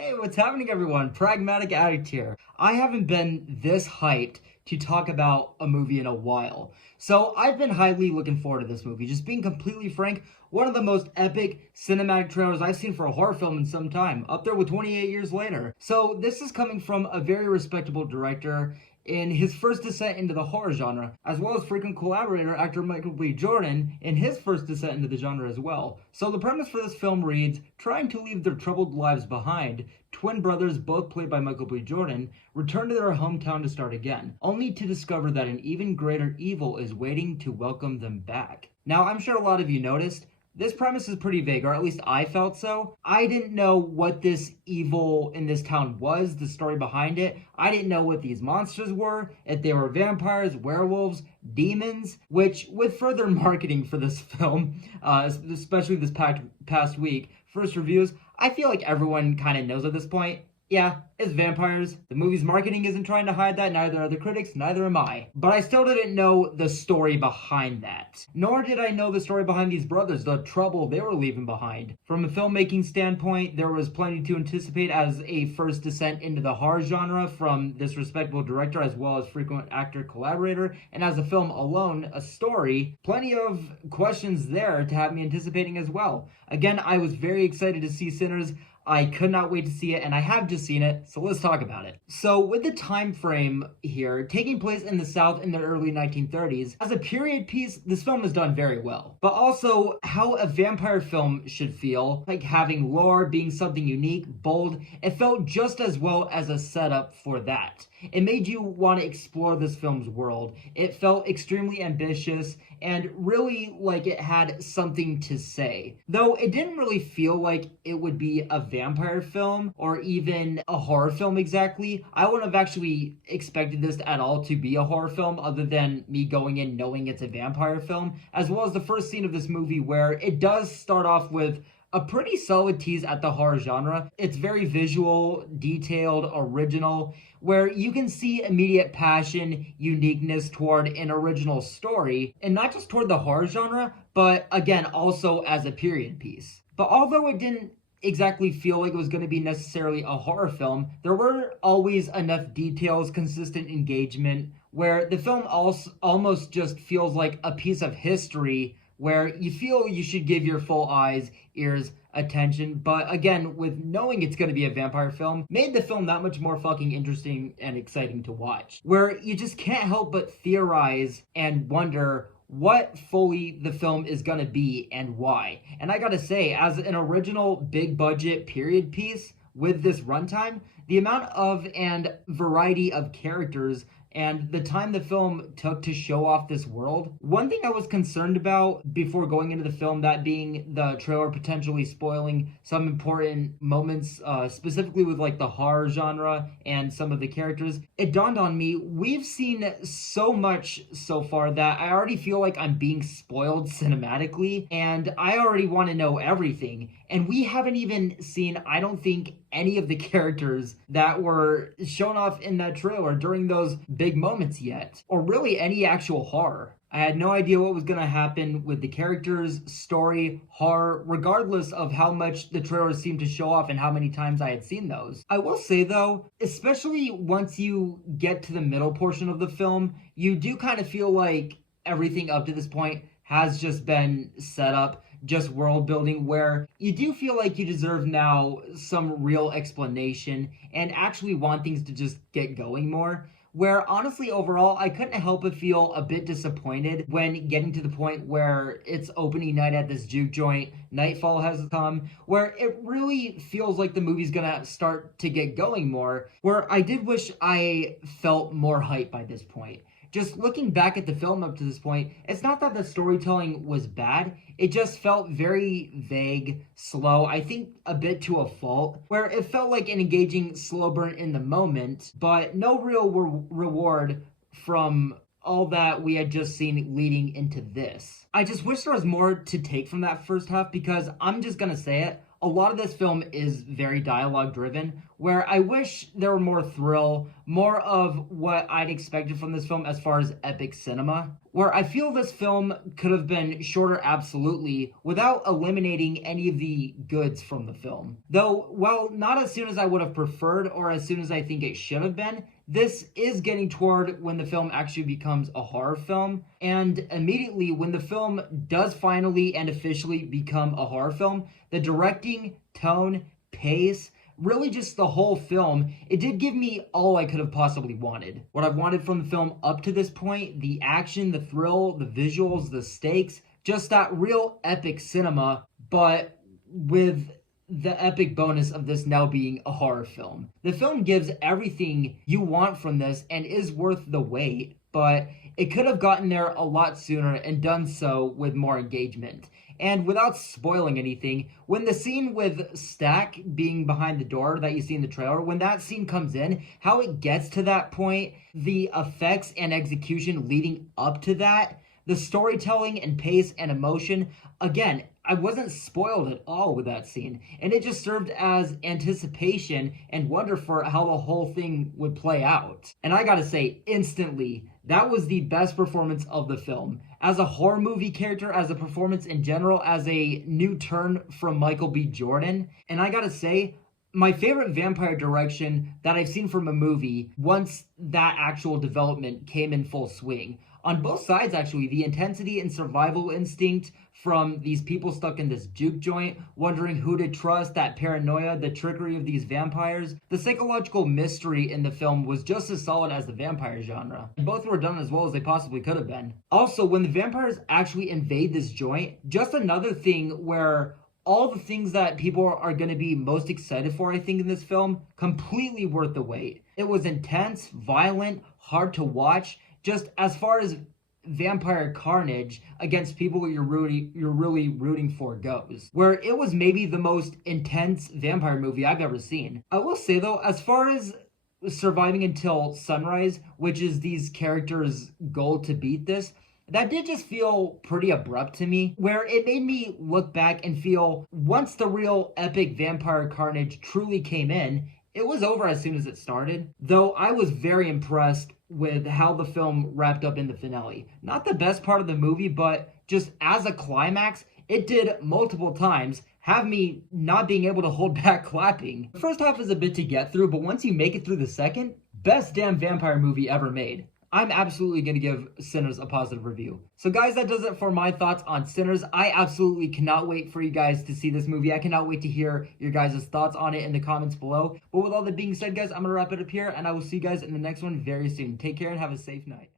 Hey, what's happening, everyone? Pragmatic Addict here. I haven't been this hyped to talk about a movie in a while. So I've been highly looking forward to this movie. Just being completely frank, one of the most epic cinematic trailers I've seen for a horror film in some time, up there with 28 Years Later. So this is coming from a very respectable director in his first descent into the horror genre, as well as frequent collaborator actor Michael B. Jordan in his first descent into the genre as well. So the premise for this film reads, trying to leave their troubled lives behind, twin brothers, both played by Michael B. Jordan, return to their hometown to start again, only to discover that an even greater evil is waiting to welcome them back. Now, I'm sure a lot of you noticed, this premise is pretty vague, or at least I felt so. I didn't know what this evil in this town was, the story behind it. I didn't know what these monsters were, if they were vampires, werewolves, demons, which with further marketing for this film, especially this past week, first reviews, I feel like everyone kind of knows at this point. Yeah, it's vampires. The movie's marketing isn't trying to hide that, neither are the critics, neither am I. But I still didn't know the story behind that. Nor did I know the story behind these brothers, the trouble they were leaving behind. From a filmmaking standpoint, there was plenty to anticipate as a first descent into the horror genre from this respectable director as well as frequent actor-collaborator, and as a film alone, a story, plenty of questions there to have me anticipating as well. Again, I was very excited to see Sinners. I could not wait to see it, and I have just seen it, so let's talk about it. So with the time frame here, taking place in the South in the early 1930s, as a period piece, this film is done very well. But also, how a vampire film should feel, like having lore, being something unique, bold, it felt just as well as a setup for that. It made you want to explore this film's world. It felt extremely ambitious and really like it had something to say. Though it didn't really feel like it would be a vampire film or even a horror film exactly. I wouldn't have actually expected this at all to be a horror film other than me going in knowing it's a vampire film, as well as the first scene of this movie where it does start off with a pretty solid tease at the horror genre. It's very visual, detailed, original, where you can see immediate passion, uniqueness toward an original story, and not just toward the horror genre, but again, also as a period piece. But although it didn't exactly feel like it was going to be necessarily a horror film, there were always enough details, consistent engagement, where the film also almost just feels like a piece of history where you feel you should give your full eyes, ears, attention, but again, with knowing it's going to be a vampire film, made the film that much more fucking interesting and exciting to watch. Where you just can't help but theorize and wonder what fully the film is going to be and why. And I gotta say, as an original big budget period piece with this runtime, the amount of and variety of characters and the time the film took to show off this world. One thing I was concerned about before going into the film, that being the trailer potentially spoiling some important moments, specifically with like the horror genre and some of the characters, it dawned on me, we've seen so much so far that I already feel like I'm being spoiled cinematically, and I already want to know everything. And we haven't even seen, I don't think, any of the characters that were shown off in that trailer during those big moments yet, or really any actual horror. I had no idea what was going to happen with the characters, story, horror, regardless of how much the trailers seemed to show off and how many times I had seen those. I will say though, especially once you get to the middle portion of the film, you do kind of feel like everything up to this point has just been set up, just world building, where you do feel like you deserve now some real explanation and actually want things to just get going more. Where honestly, overall, I couldn't help but feel a bit disappointed when getting to the point where it's opening night at this juke joint, nightfall has come, where it really feels like the movie's gonna start to get going more, where I did wish I felt more hype by this point. Just looking back at the film up to this point, it's not that the storytelling was bad, it just felt very vague, slow, I think a bit to a fault, where it felt like an engaging slow burn in the moment, but no real reward from all that we had just seen leading into this. I just wish there was more to take from that first half because I'm just gonna say it, a lot of this film is very dialogue driven, where I wish there were more thrill, more of what I'd expected from this film as far as epic cinema. Where I feel this film could have been shorter, absolutely, without eliminating any of the goods from the film. Though, while not as soon as I would have preferred or as soon as I think it should have been, this is getting toward when the film actually becomes a horror film. And immediately, when the film does finally and officially become a horror film, the directing, tone, pace, really just the whole film, it did give me all I could have possibly wanted. What I've wanted from the film up to this point, the action, the thrill, the visuals, the stakes, just that real epic cinema, but with the epic bonus of this now being a horror film. The film gives everything you want from this and is worth the wait, but it could have gotten there a lot sooner and done so with more engagement. And without spoiling anything, when the scene with Stack being behind the door that you see in the trailer, when that scene comes in, how it gets to that point, the effects and execution leading up to that, the storytelling and pace and emotion, again, I wasn't spoiled at all with that scene. And it just served as anticipation and wonder for how the whole thing would play out. And I gotta say, instantly, that was the best performance of the film. As a horror movie character, as a performance in general, as a new turn from Michael B. Jordan. And I gotta say, my favorite vampire direction that I've seen from a movie once that actual development came in full swing. On both sides, actually, the intensity and survival instinct from these people stuck in this juke joint, wondering who to trust, that paranoia, the trickery of these vampires. The psychological mystery in the film was just as solid as the vampire genre. Both were done as well as they possibly could have been. Also, when the vampires actually invade this joint, just another thing where all the things that people are going to be most excited for, I think, in this film, completely worth the wait. It was intense, violent, hard to watch, just as far as vampire carnage against people you're really rooting for goes. Where it was maybe the most intense vampire movie I've ever seen. I will say though, as far as surviving until sunrise, which is these characters' goal to beat this, that did just feel pretty abrupt to me, where it made me look back and feel once the real epic vampire carnage truly came in, it was over as soon as it started. Though I was very impressed with how the film wrapped up in the finale. Not the best part of the movie, but just as a climax, it did multiple times have me not being able to hold back clapping. The first half is a bit to get through, but once you make it through the second, best damn vampire movie ever made. I'm absolutely going to give Sinners a positive review. So guys, that does it for my thoughts on Sinners. I absolutely cannot wait for you guys to see this movie. I cannot wait to hear your guys' thoughts on it in the comments below. But with all that being said, guys, I'm going to wrap it up here, and I will see you guys in the next one very soon. Take care and have a safe night.